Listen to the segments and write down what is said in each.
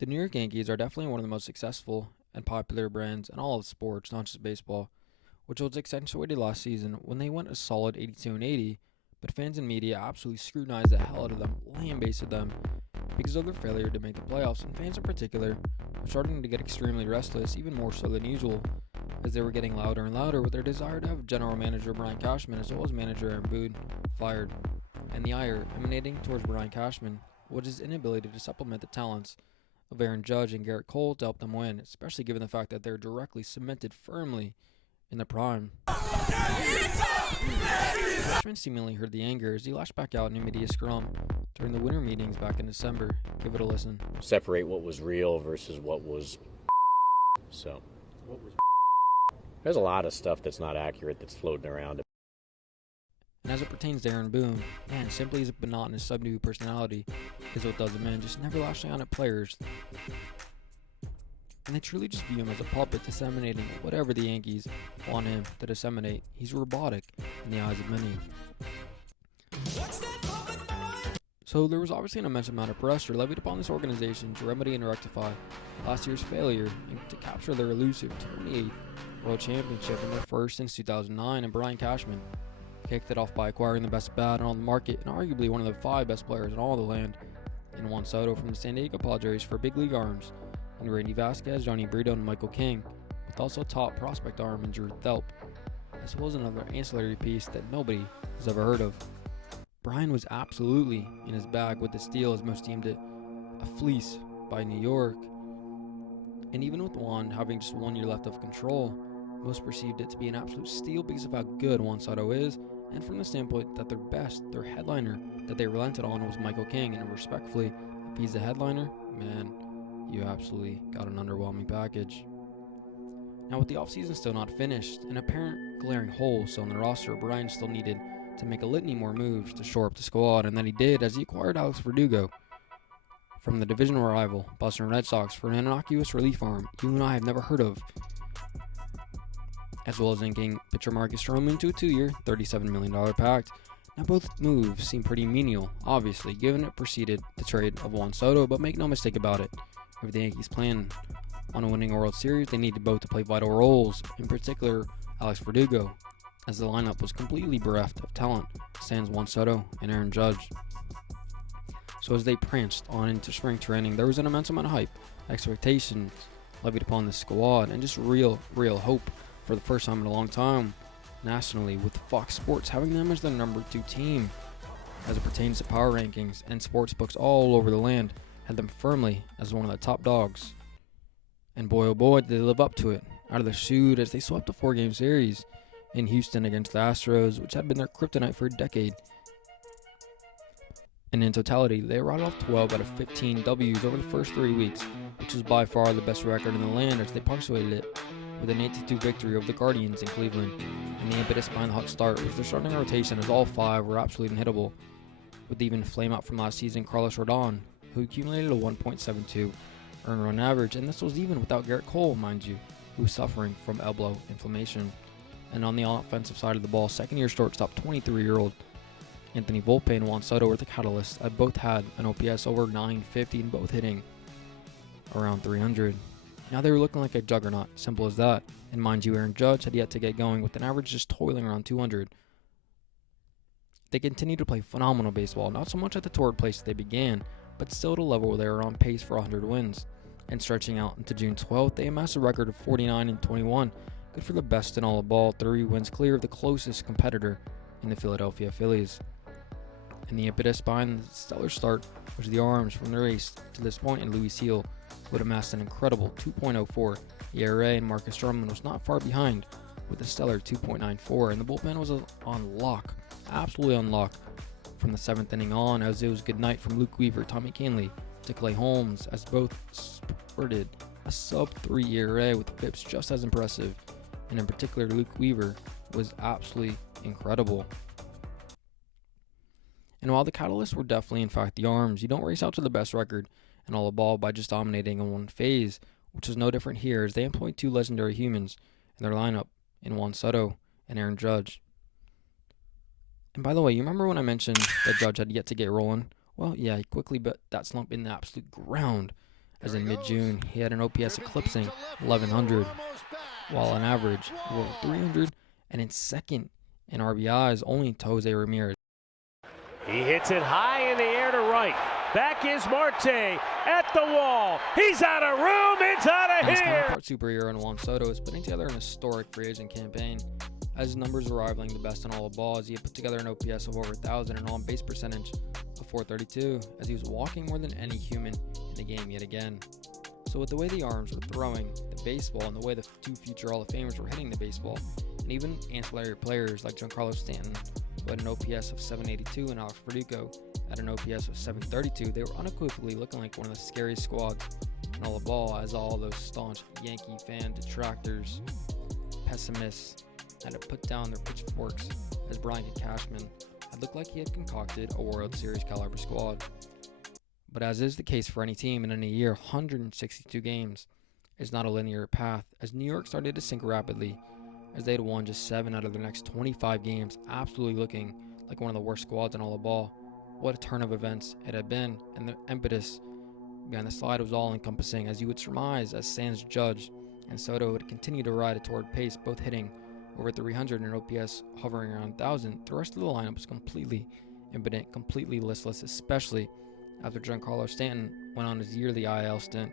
The New York Yankees are definitely one of the most successful and popular brands in all of sports, not just baseball, which was accentuated last season when they went a solid 82 and 80, but fans and media absolutely scrutinized the hell out of them, lambasted them because of their failure to make the playoffs, and fans in particular were starting to get extremely restless, even more so than usual, as they were getting louder and louder with their desire to have general manager Brian Cashman as well as manager Aaron Boone fired, and the ire emanating towards Brian Cashman was his inability to supplement the talents of Aaron Judge and Garrett Cole to help them win, especially given the fact that they're directly cemented firmly in the prime. Cashman seemingly heard the anger as he lashed back out in a media scrum during the winter meetings back in December. Give it a listen. Separate what was real versus what was so. There's a lot of stuff that's not accurate that's floating around. And as it pertains to Aaron Boone, man, simply his monotonous, subdued personality is what does him in, just never lashing out at players. And they truly just view him as a puppet disseminating whatever the Yankees want him to disseminate. He's robotic in the eyes of many. So there was obviously an immense amount of pressure levied upon this organization to remedy and rectify last year's failure and to capture their elusive 28th World Championship and their first since 2009, and Brian Cashman kicked it off by acquiring the best bat on the market and arguably one of the 5 best players in all the land in Juan Soto from the San Diego Padres for big league arms, and Randy Vasquez, Johnny Brito, and Michael King, with also top prospect arm in Drew Thelp, as well as another ancillary piece that nobody has ever heard of. Brian was absolutely in his bag with the steal, as most deemed it a fleece by New York. And even with Juan having just 1 year left of control, most perceived it to be an absolute steal because of how good Juan Soto is, and from the standpoint that their headliner that they relented on was Michael King, and respectfully, if he's the headliner, man, you absolutely got an underwhelming package. Now with the offseason still not finished, an apparent glaring hole still in the roster, Brian still needed to make a litany more moves to shore up the squad, and that he did as he acquired Alex Verdugo from the divisional rival Boston Red Sox for an innocuous relief arm you and I have never heard of, as well as inking pitcher Marcus Stroman to a 2-year, $37 million pact. Now both moves seem pretty menial, obviously, given it preceded the trade of Juan Soto, but make no mistake about it, if the Yankees plan on a winning World Series, they needed both to play vital roles, in particular Alex Verdugo, as the lineup was completely bereft of talent, sans Juan Soto and Aaron Judge. So as they pranced on into spring training, there was an immense amount of hype, expectations levied upon the squad, and just real hope for the first time in a long time nationally, with Fox Sports having them as the number 2 team as it pertains to power rankings, and sports books all over the land had them firmly as one of the top dogs. And boy oh boy, did they live up to it out of the chute as they swept a 4-game series in Houston against the Astros, which had been their kryptonite for a decade. And in totality, they rattled off 12 out of 15 W's over the first 3 weeks, which was by far the best record in the land as they punctuated it with an 8-2 victory over the Guardians in Cleveland. And the impetus behind the hot start was their starting rotation, as all 5 were absolutely unhittable, with even flame out from last season Carlos Rodon, who accumulated a 1.72 earned run average, and this was even without Garrett Cole, mind you, who was suffering from elbow inflammation. And on the offensive side of the ball, second-year shortstop 23-year-old Anthony Volpe and Juan Soto were the catalysts. Both had an OPS over 950 and both hitting around 300. Now they were looking like a juggernaut, simple as that. And mind you, Aaron Judge had yet to get going with an average just toiling around 200. They continued to play phenomenal baseball, not so much at the torrid pace they began, but still at a level where they were on pace for 100 wins. And stretching out into June 12th, they amassed a record of 49 and 21, good for the best in all of ball, 3 wins clear of the closest competitor in the Philadelphia Phillies. And the impetus behind the stellar start was the arms from the race to this point in Luis Gil, who had amassed an incredible 2.04 ERA, and Marcus Stroman was not far behind with a stellar 2.94, and the bullpen was on lock, absolutely on lock, from the 7th inning on, as it was good night from Luke Weaver, Tommy Kahnle, to Clay Holmes, as both sported a sub-3 ERA with FIPS just as impressive, and in particular Luke Weaver was absolutely incredible. And while the catalysts were definitely in fact the arms, you don't race out to the best record in all of ball by just dominating in one phase, which is no different here as they employed 2 legendary humans in their lineup in Juan Soto and Aaron Judge. And by the way, you remember when I mentioned that Judge had yet to get rolling? Well, yeah, he quickly bet that slump in the absolute ground as in mid-June he had an OPS eclipsing 1100, while on average over 300, and in second in RBIs only to Jose Ramirez. He hits it high in the air to right. Back is Marte at the wall. He's out of room. It's out of And his here. counterpart superhero in Juan Soto is putting together an historic free agent campaign, as his numbers are rivaling the best in all of ball, as he had put together an OPS of over 1,000 and an on-base percentage of 432, as he was walking more than any human in the game yet again. So with the way the arms were throwing the baseball and the way the two future Hall of Famers were hitting the baseball, and even ancillary players like Giancarlo Stanton, who had an OPS of 782, and Alex Verdugo at an OPS of 732, they were unequivocally looking like one of the scariest squads in all of ball, as all those staunch Yankee fan detractors, pessimists, had to put down their pitchforks, as Brian Cashman had looked like he had concocted a World Series caliber squad. But as is the case for any team in any year, 162 games is not a linear path, as New York started to sink rapidly, as they had won just 7 out of their next 25 games, absolutely looking like one of the worst squads in all of ball. What a turn of events it had been, and the impetus behind the slide was all-encompassing, as you would surmise, as sans Judge and Soto would continue to ride a torrid pace, both hitting over 300 and OPS hovering around 1,000. The rest of the lineup was completely impotent, completely listless, especially after Giancarlo Stanton went on his yearly IL stint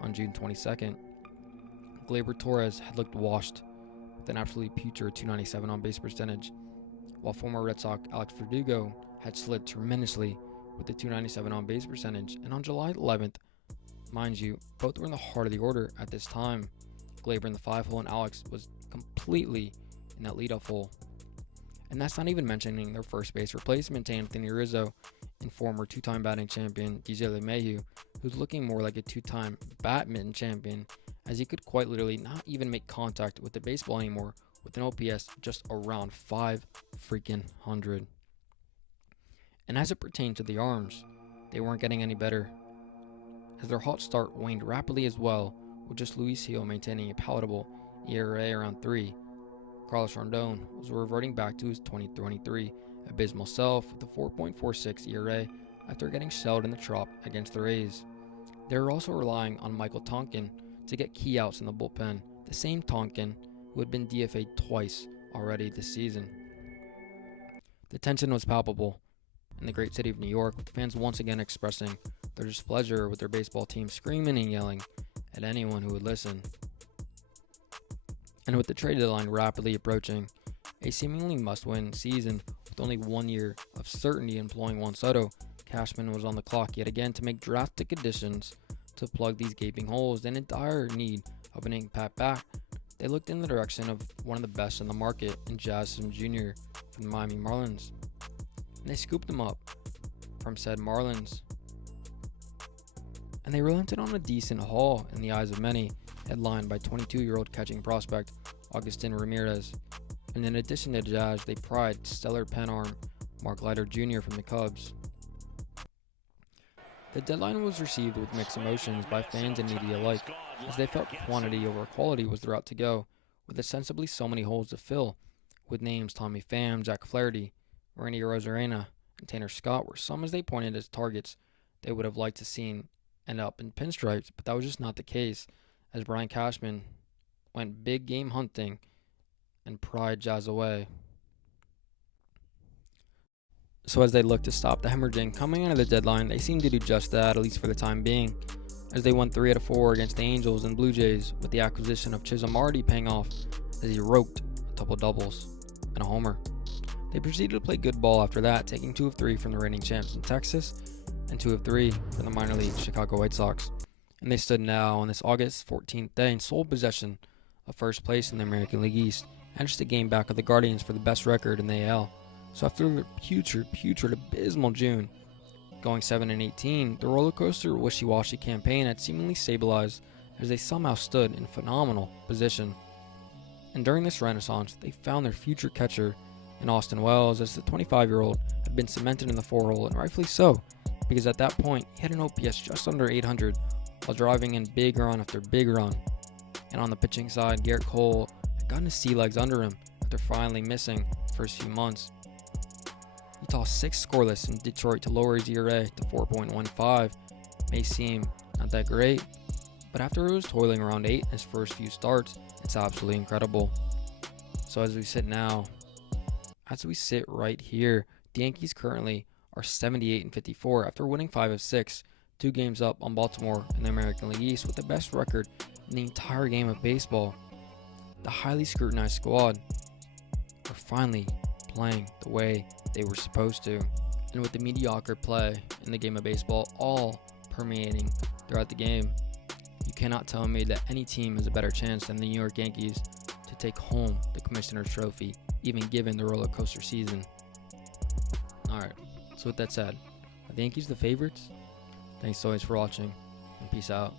on June 22nd. Gleyber Torres had looked washed with an absolutely putrid 297 on-base percentage, while former Red Sox Alex Verdugo had slid tremendously with the 297 on-base percentage. And on July 11th, mind you, both were in the heart of the order at this time. Gleyber in the 5-hole and Alex was completely in that leadoff hole. And that's not even mentioning their first base replacement, Anthony Rizzo, and former 2-time batting champion DJ LeMahieu, who's looking more like a 2-time badminton champion, as he could quite literally not even make contact with the baseball anymore, with an OPS just around 500. And as it pertained to the arms, they weren't getting any better, as their hot start waned rapidly as well, with just Luis Gil maintaining a palatable ERA around 3. Carlos Rondon was reverting back to his 2023 abysmal self with a 4.46 ERA after getting shelled in the Trop against the Rays. They were also relying on Michael Tonkin to get key outs in the bullpen, the same Tonkin who had been DFA'd twice already this season. The tension was palpable in the great city of New York, with fans once again expressing their displeasure with their baseball team, screaming and yelling at anyone who would listen. And with the trade deadline rapidly approaching, a seemingly must-win season with only 1 year of certainty employing Juan Soto, Cashman was on the clock yet again to make drastic additions to plug these gaping holes. And in dire need of an impact back, they looked in the direction of one of the best in the market in Jazz Sims Jr. from the Miami Marlins. And they scooped him up from said Marlins. And they relented on a decent haul in the eyes of many, headlined by 22-year-old catching prospect Agustin Ramirez. And in addition to Jazz, they pried stellar pen arm Mark Leiter Jr. from the Cubs. The deadline was received with mixed emotions by fans and media alike, as they felt quantity over quality was the route to go, with ostensibly so many holes to fill, with names Tommy Pham, Jack Flaherty, Randy Arozarena, and Tanner Scott were some as they pointed as targets they would have liked to seen end up in pinstripes, but that was just not the case, as Brian Cashman went big game hunting and pried Jazz away. So as they looked to stop the hemorrhaging coming out of the deadline, they seemed to do just that, at least for the time being, as they won 3 out of 4 against the Angels and Blue Jays, with the acquisition of Chisholm already paying off as he roped a double doubles and a homer. They proceeded to play good ball after that, taking 2 of 3 from the reigning champs in Texas and 2 of 3 from the minor league Chicago White Sox. And they stood now on this August 14th day in sole possession of first place in the American League East, and just a game back of the Guardians for the best record in the AL. So after a putrid, abysmal June, going 7-18, the roller coaster wishy-washy campaign had seemingly stabilized as they somehow stood in phenomenal position. And during this renaissance, they found their future catcher in Austin Wells, as the 25-year-old had been cemented in the 4-hole, and rightfully so, because at that point he had an OPS just under 800 while driving in big run after big run. And on the pitching side, Garrett Cole had gotten his sea legs under him after finally missing the first few months. He tossed 6 scoreless in Detroit to lower his ERA to 4.15. May seem not that great, but after he was toiling around 8 in his first few starts, it's absolutely incredible. So as we sit right here, the Yankees currently are 78-54 after winning 5 of 6, 2 games up on Baltimore in the American League East with the best record in the entire game of baseball. The highly scrutinized squad are finally playing the way they were supposed to. And with the mediocre play in the game of baseball all permeating throughout the game, you cannot tell me that any team has a better chance than the New York Yankees to take home the Commissioner's Trophy, even given the roller coaster season. Alright, so with that said, are the Yankees the favorites? Thanks always for watching, and peace out.